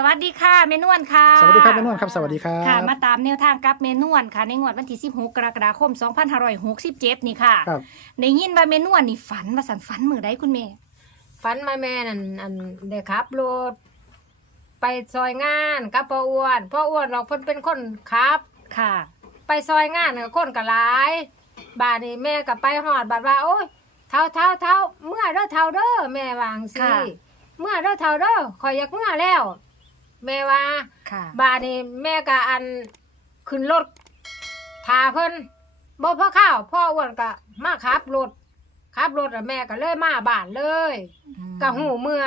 สวัสดีค่ะเมนวนค่ะ สวัสดีครับแม่นวลครับสวัสดีครับ ค่ะ มาตามแนวทางกับเมนวนค่ะ ในงวดวันที่16กรกฎาคม 2567 นี่ค่ะครับได้ยินว่าเมนวนนี่ฝันว่าสันฝันมือได้คุณเมย์ฝันมาแม่นั่นอันเด็กขับรถไปซอยงานกับพ่ออ้วนพ่ออ้วนเราเพิ่นเป็นคนขับ ค่ะ ไปซอยงานกับคนก็หลาย บาดนี้แม่ก็ไปหอดบาดว่าโอ้ยเท่าเท่าเท่าเมื่อเด้อเท่าเด้อแม่วาจั่งสิค่ะ เมื่อเด้อเท่าเด้อขอยอยากเมื่อแล้ว แม่ว่าค่ะ บาดนี้แม่ก็อันขึ้นรถพาเพิ่นบ่พอข้าวพ่ออ้วนก็มาขับรถขับรถแล้วแม่ก็เลยมาบ้านเลยก็หูเมื่อ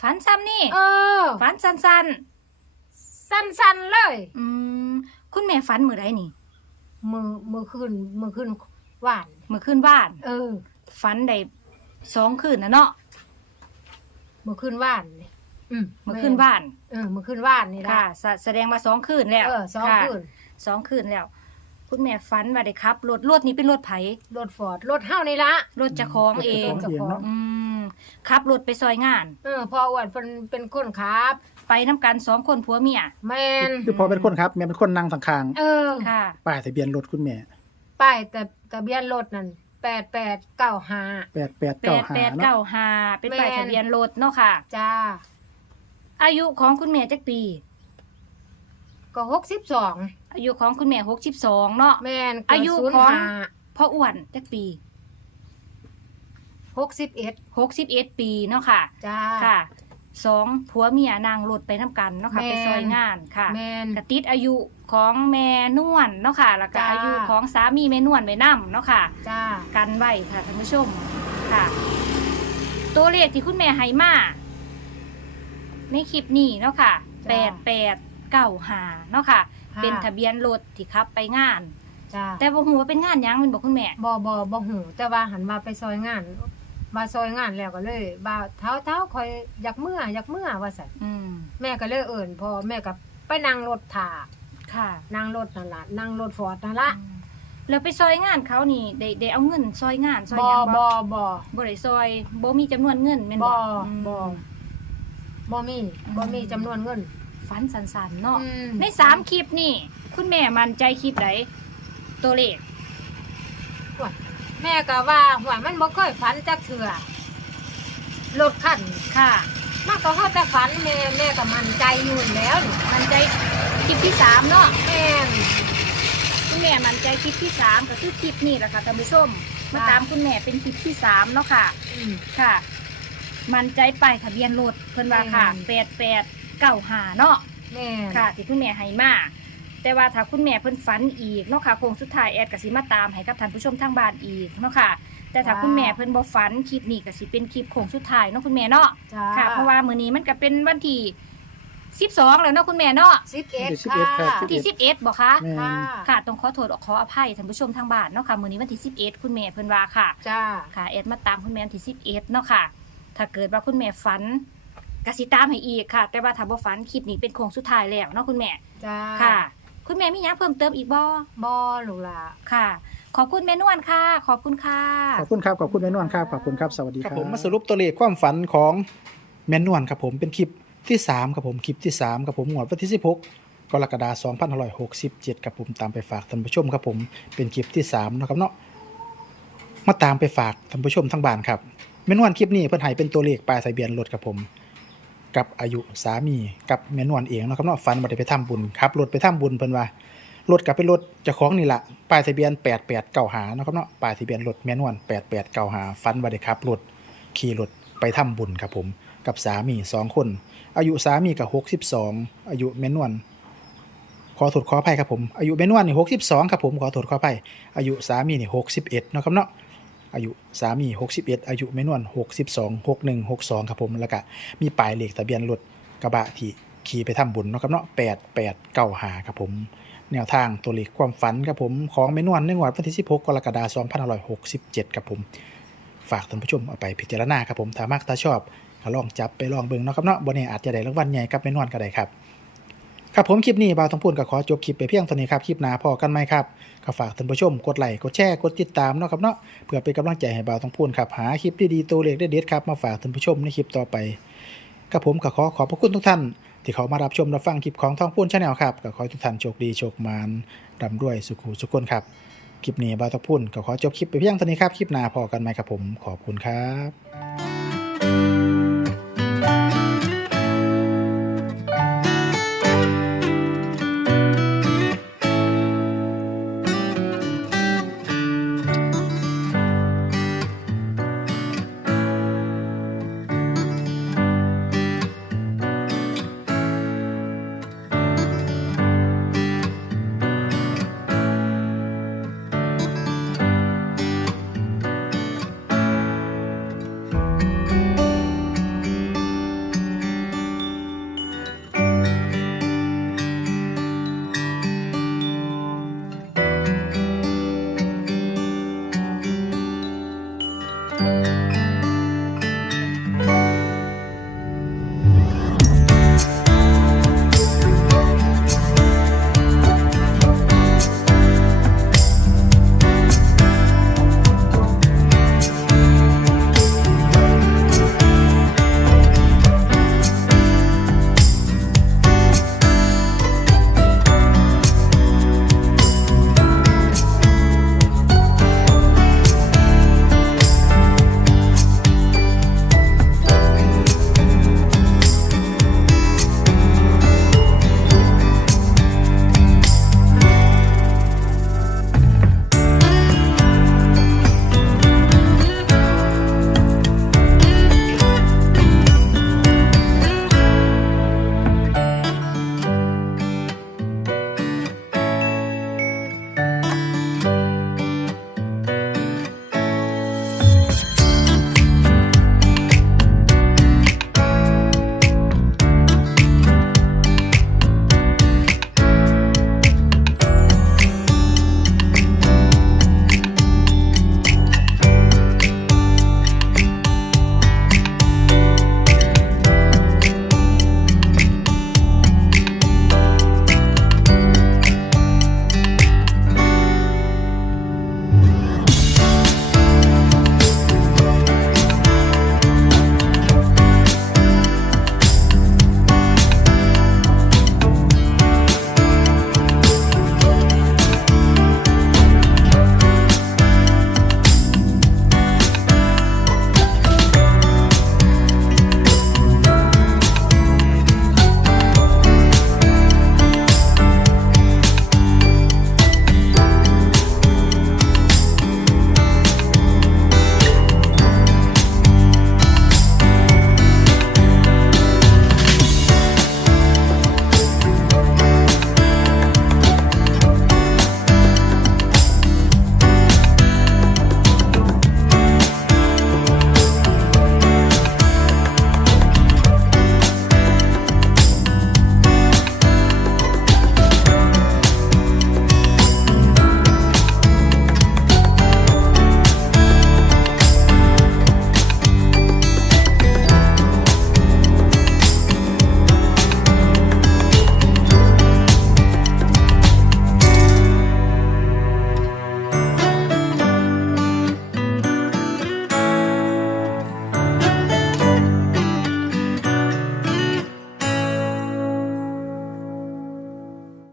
ฝันซ้ำนี่เออฝันสั้นสั้นๆเลยๆอืมคุณแม่ฝันมือได้นี่มือมือขึ้นมือขึ้นหวานมือขึ้นบ้าน เออฝันได้สองคืนนะเนาะมือขึ้นหวานนี่ อืมมือขึ้นบ้าน เออมือขึ้นหวานนี่ค่ะละแสแสดงมาสองคืนแล้วเออสองค่ะคืนสองคืนแล้ว คุณแม่ฝันว่าได้ขับรถรถนี้เป็นรถไผรถฟอร์ดรถเฮ้านี่ละ รถเจะคล้าของเอง รถเจ้าของ เนาะ อืมขับรถไปซอยงาน เออพ่ออ้วนเป็นเป็นคนขับ ไปน้ำกันสองคนผัวเมียแมนคือพอเป็นคนครับแม่เป็นคนนั่งทางคางเออค่ะป้ายทะเบียนรถคุณแม่ป้ายแต่ทะเบียนรถนั่นแปดแปดเก้าห้าแปดแปดแปเก้าดหาแปดเนาะเก้าห้าเป็นป้ายแม่นทะเบียนรถเนาะค่ะ จ้า อายุของคุณแม่จักปี ก็หกสิบสองอายุของคุณแม่หกสิบสองเนาะ แมนอายุศูนย์ของห้าพ่ออ้วนจักปีหกสิบเอ็ดหกสิบเอ็ดปีเนาะค่ะ จ้า ค่ะสองผัวเมียนางรถไปน้ำกันเนาะค่ะ แม่น ไปซอยงานค่ะแมนกติดอายุของแม่นวลเนาะค่ะ แล้วก็จ้า อายุของสามีแม่นวลไปนํเนาะค่ะ จ้า กันไว้ค่ะท่านผู้ชมค่ะ ตัวเลขที่คุณแม่ให้มา ในคลิปนี้เนาะค่ะแปดแปดเก้าหาเนาะค่ะเป็นทะเบียนรถที่ขับไปงาน จ้าแต่บ่ฮู้ว่าเป็นงานหยังแมันบอกคุณแม่บอบอบอหูแต่ว่าหันมาไปซอยงานมาซอยงานแล้วก็เลยบ่าวเท้าเท้าคอยอยากเมื่ออยากเมื่อว่าสันอืมแม่ก็เลยเอิ่นพอแม่ก็ไปนั่งรถถ่าค่ะนั่งรถนั่นละนั่งรถฟอร์ดนั่นละอืมแล้วไปซอยงานเขานี่ได้ได้เอาเงินซอยงานซอยบหอยังบบ่อบอบ่ได้ซอยบ่มีจำนวนเงินแม่นบบ่ออืมบอ บ่มีบ่มีจำนวนเงินฝันสันๆเนาะอืม ในสามคลิปนี่ คุณแม่มั่นใจคลิปใดตัวเลขแม่ก็ว่าหัวมันบ่เคยฝันจักเถื่อรถคันค่ะ มันก็เฮาแต่ฝันแม่แม่ก็มั่นใจอยู่แล้วนี่มั่นใจคลิปที่สามเนาะแม่น คุณแม่มั่นใจคลิปที่สามก็คือคลิปนี้แหละค่ะท่านผู้ชมมาค่ะ ตามคุณแม่เป็นคลิปที่สามเนาะค่ะ อืมค่ะ มั่นใจป้ายทะเบียนรถเพิ่นว่าค่ะอืมแปดแปดเก้าหาเนาะ แม่นค่ะที่คุณแม่ให้มาแต่ว่าถ้าคุณแม่เพิ่นฝันอีกเนาะค่ะโคงสุดท้ายแอดก็สิมาตามให้กับท่านผู้ชมทางบ้านอีกเนาะค่ะ แต่ถ้าคุณแม่เพิ่นบ่ฝันคลิปนี้ก็สิเป็นคลิปโคงสุดท้ายเนาะคุณแม่เนาะจ้าค่ะ เพราะว่ามื้อนี้มันก็เป็นวันที่12 แล้วเนาะคุณแม่เนาะ11 11ครับค่ะ วันที่11บ่คะแม่ค่ะค่ะต้องขอโทษขออภัยท่านผู้ชมทางบ้านเนาะค่ะมื้อนี้วันที่11 คุณแม่เพิ่นว่าค่ะ จ้า ค่ะแอดมาตามคุณแม่วันที่11เนาะค่ะ ถ้าเกิดว่าคุณแม่ฝันก็สิตามให้อีกค่ะ แต่ว่าถ้าบ่ฝันคลิปนี้เป็นโค้งสุดท้ายแล้วเนาะคุณแม่จ้าค่ะ คุณแม่มีหยังเพิ่มเติมอีกบ่บ่ลูกหล่ะค่ะ ขอบคุณแม่นวลค่ะ ขอบคุณค่ะ ขอบคุณครับ ขอบคุณแม่นวลครับ ขอบคุณครับ สวัสดีคครัรับบ ผมมาสรุปตัวเลขความฝันของแมนนวลครับผมเป็นคลิปที่ 3 ครับผมคลิปที่ 3 ครับผมงวดวันที่ 16 กรกฎาคม2567 ครับผมตามไปฝากท่านผู้ชมครับผมเป็นคลิปที่3เนาะครับเนาะมาตามไปฝากท่านผู้ชมทั้งบ้านครับ แมนวลคลิปนี้เพิ่นให้เป็นตัวเลขปลายทะเบียนรถครับผม กับอายุสามีกับแมนวลเองเนาะครับเนาะฝันบ่ได้ไปทำบุญครับรถไปทำบุญเพิ่นว่ารถกับเป็นรถเจ้าของนี่ละป้ายทะเบียน 8895เนาะครับเนาะป้ายทะเบียนรถแมนนวล8895ฝันว่าได้ขับรถขี่รถไปทำบุญครับผม กับสามีสองคน อายุสามีกับหกสิบสองอายุแมนวลขอโทษขออภัยครับผม อายุแมนวลนี่หกสิบสองครับผมขอโทษขออภัยอายุสามีนี่หกสิบเอ็ดนาะครับเนาะ อายุสามีหกสิบเอ็ดอายุแม่นวลหกสิบสองหกหนหกสองครับผม แล้วก็มีป้ายเลขทะเบียนรถกระบะที่ขี่ไปทำบุญเนาะครับเนาะแปดแปดเก้าหาครับผม แนวทางตัวเลขความฝันครับผม ของแม่นวลในวดวันที่ 16 กรกฎาคม2567 ครับผม ฝากท่านผู้ชมเอาไปพิจารณาครับผมถ้ามากถ้าชอบก็ลองจับไปลองเบิ่งเนาะครับเนาะบนนี้อาจจะได้รางวัลใหญ่กับแม่นวลก็ได้ครับ ครับผมคลิปนี้บ่าวต้องพูดก็ขอจบคลิปไปเพียงเท่านี้ครับ คลิปหน้าพอกันไหมครับก็ฝากท่านผู้ชมกดไลค์กดแชร์กดติดตามเนาะครับเนาะเพื่อเป็นกำลังใจให้บ่าวต้องพูดครับหาคลิปดีๆตัวเลขเด็ดครับมาฝากท่านผู้ชมในคลิปต่อไปครับผมก็ขอขอบพระคุณทุกท่าน ที่เขามารับชมรับฟังคลิปของทองพูนชาแนลครับก็ขอทุกท่านโชคดีโชคมานร่ำรวยสุขุสุขคนครับคลิปนี้บาวตะพุ่นก็ขอจบคลิปไปเพียงเท่านี้ครับคลิปหน้าพอกันไหมครับผมขอบคุณครับ